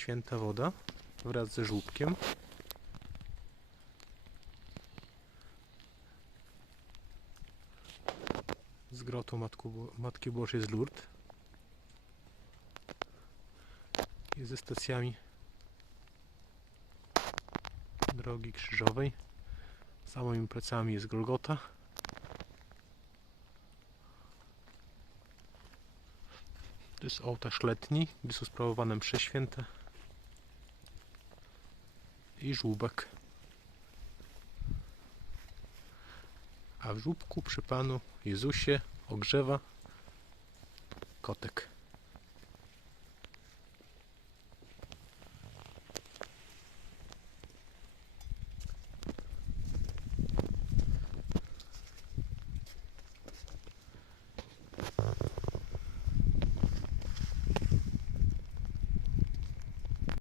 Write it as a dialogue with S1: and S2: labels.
S1: święta woda wraz ze żłóbkiem. Z grotą Matku, Matki Bożej z Lourdes. I ze stacjami drogi krzyżowej. Za moimi plecami jest Golgota. To jest ołtarz letni, gdzie są sprawowane msze święte. I żłóbek. A w żłóbku przy Panu Jezusie ogrzewa kotek.